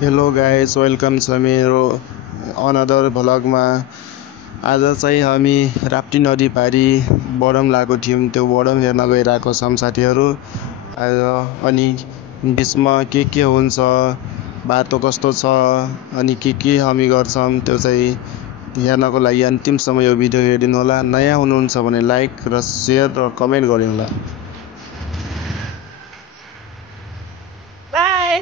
Hello guys, welcome छ मेरो another भ्लगमा। आज चाहिँ हामी राप्ती नदी पारी बडम लागेको थियौँ। त्यो बडम हेर्न गइरहेको छौँ साथीहरू आज। अनि बिचमा के हुन्छ, बाटो कस्तो छ, अनि के हामी गर्छौँ त्यो चाहिँ हेर्नको लागि अन्तिमसम्म यो भिडियो हेरिदिनु होला। नयाँ हुनुहुन्छ भने लाइक र सेयर र कमेन्ट गरिदिनु होला। बाई।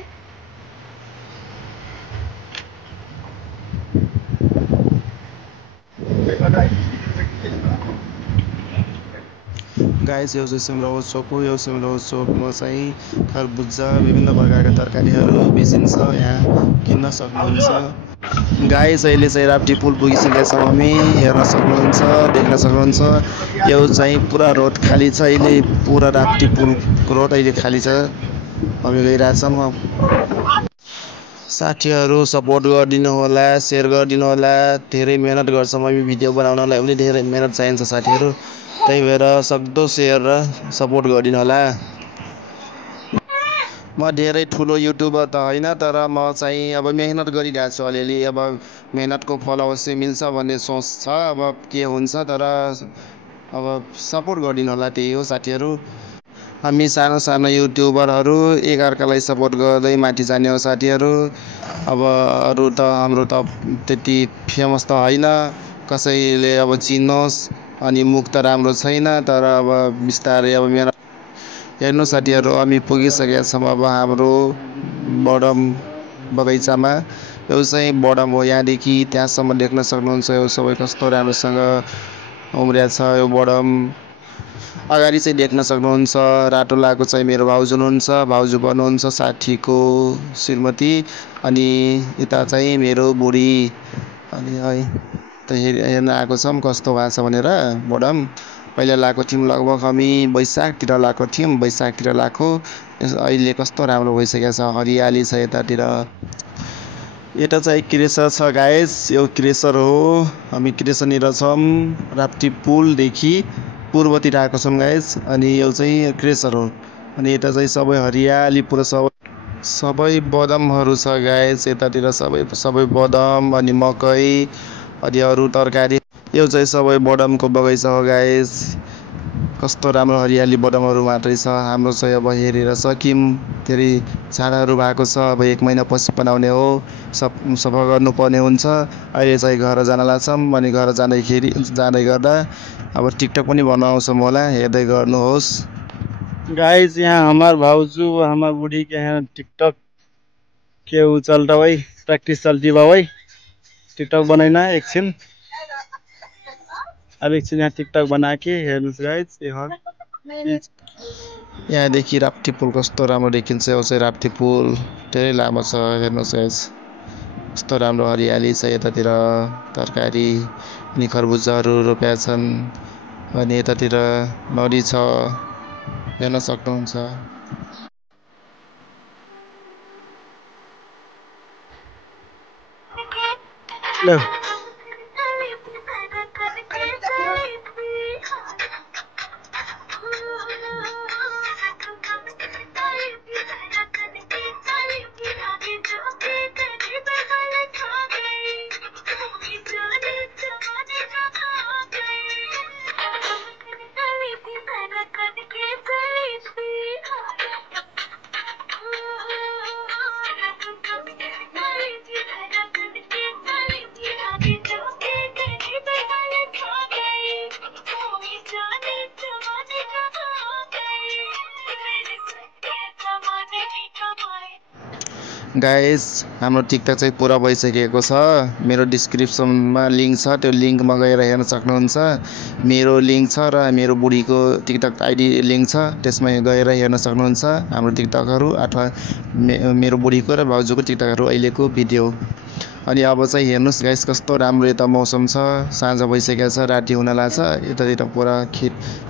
गाइस, यो चाहिँ सिमराउ चोक हो। यो सिमराउ चोकमा चाहिँ खरबुजा विभिन्न प्रकारका तरकारीहरू बेचिन्छ, यहाँ किन्न सक्नुहुन्छ। गाइस, अहिले चाहिँ राप्ती पुल पुगिसकेका छौँ हामी। हेर्न सक्नुहुन्छ, देख्न सक्नुहुन्छ, यो चाहिँ पुरा रोड खाली छ अहिले। पुरा राप्ती पुलको रोड अहिले खाली छ। हामी गइरहेछौँ। साथीहरू सपोर्ट गरिदिनु होला, सेयर गरिदिनु होला। धेरै मेहनत गर्छौँ हामी भिडियो बनाउनलाई पनि धेरै मेहनत चाहिन्छ साथीहरू। त्यही भएर सक्दो सेयर र सपोर्ट गरिदिनु होला। म धेरै ठुलो युट्युबर त होइन, तर म चाहिँ अब मेहनत गरिरहेको छु अलिअलि। अब मेहनतको फल अवश्य मिल्छ भन्ने सोच छ। अब के हुन्छ, तर अब सपोर्ट गरिदिनु होला, त्यही हो साथीहरू। हामी सानो सानो युट्युबरहरू एकअर्कालाई सपोर्ट गर्दै माथि जाने हो साथीहरू। अब अरू त हाम्रो त त्यति फेमस त होइन, कसैले अब चिन्नुहोस्। अनि मुख त राम्रो छैन, तर अब बिस्तारै अब मेहनत हेर्नु साथीहरू। हामी पुगिसकेका छौँ अब हाम्रो बडम बगैँचामा। यो चाहिँ बडम हो, यहाँदेखि त्यहाँसम्म देख्न सक्नुहुन्छ। यो सबै कस्तो राम्रोसँग उम्रिएको छ यो बडम। अगाडि चाहिँ देख्न सक्नुहुन्छ, रातो लाएको चाहिँ मेरो भाउजू हुनुहुन्छ, भाउजू बन्नुहुन्छ साथीको श्रीमती। अनि यता चाहिँ मेरो बुढी। अनि है त हेर्न आएको छौँ कस्तो भएको छ भनेर बडम। पहिला लगाएको थियौँ, लगभग हामी वैशाखतिर लगाएको थियौँ, वैशाखतिर लगाएको। अहिले कस्तो राम्रो भइसकेको छ, हरियाली छ यतातिर। यता चाहिँ क्रेसर छ गाइस, यो क्रेसर हो। हामी क्रेसरनिर छौँ, राप्ती पुलदेखि पूर्वतिर आएको छौँ गाइस। अनि यो चाहिँ क्रेसर हो। अनि यता चाहिँ सबै हरियाली पुरा सबै बदामहरू छ गाइस। यतातिर सबै बदाम अनि मकै अनि अरू तरकारी। यो चाहिँ सबै बदामको बगैँचा हो गाइस। कस्तो राम्रो हरियाली बदामहरू मात्रै छ। हाम्रो चाहिँ अब हेरेर सकियौँ, धेरै छानाहरू भएको छ। अब 1 महिना पछि बनाउने हो, सफा गर्नुपर्ने हुन्छ। अहिले चाहिँ घर जान लाग्छौँ। अनि घर जाँदै गर्दा अब टिकटक पनि बनाउँछौँ होला, हेर्दै गर्नुहोस्। गाइस, यहाँ हमार भाउजू हमार बूढ़ी के यहाँ टिकटॉक के ऊ चल रहा भाई, प्रैक्टिस चलती बा भाई। टिकटॉक बनाइना एकछिन, अब एकछिन यहाँ टिकटॉक बना के हेर्नुहोस् गाइस। यहाँदेखि राप्ती पुल कस्तो राम्रो देखिन्छ। यो चाहिँ राप्ती पुल धेरै लामो छ, हेर्नुहोस् गाइस। कस्तो राम्रो हरियाली छ यतातिर, तरकारी अनि खरबुजाहरू रोपेका छन्। अनि यतातिर नदी छ, हेर्न सक्नुहुन्छ। लो गाइस, हाम्रो टिकटक चाहिँ पुरा भइसकेको छ। मेरो डिस्क्रिप्सनमा लिङ्क छ, त्यो लिङ्कमा गएर हेर्न सक्नुहुन्छ। मेरो लिङ्क छ र मेरो बुढीको टिकटक आइडी लिङ्क छ, त्यसमा गएर हेर्न सक्नुहुन्छ हाम्रो टिकटकहरू, अथवा मेरो बुढीको र भाउजूको टिकटकहरू अहिलेको भिडियो। अनि अब चाहिँ हेर्नुहोस् गाइस, कस्तो राम्रो यता मौसम छ। साँझ भइसकेको छ, राति हुन लाग्छ। यतातिर पुरा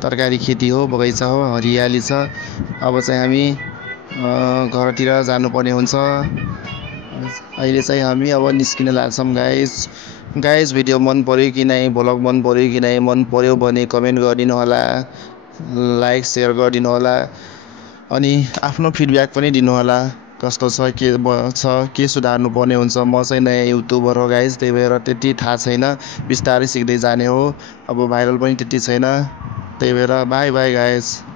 तरकारी खेती हो, बगैँचा हो, हरियाली छ। अब चाहिँ हामी घरतिर जानुपर्ने हुन्छ। अहिले चाहिँ हामी अब निस्किन लाग्छौँ गाइस। भिडियो मन पर्यो कि नै, भ्लग मन पर्यो कि नै, मन पर्यो भने कमेन्ट गरिदिनु होला, लाइक सेयर गरिदिनु होला। अनि आफ्नो फिडब्याक पनि दिनु होला। कस्तो छ के सुधार्नु पर्ने हुन्छ। म चाहिँ नयाँ युट्युबर हो गाइज, त्यही भएर त्यति थाहा छैन, बिस्तारै सिक्दै जाने हो। अब भाइरल पनि त्यति छैन, त्यही भएर बाई बाई गाइज।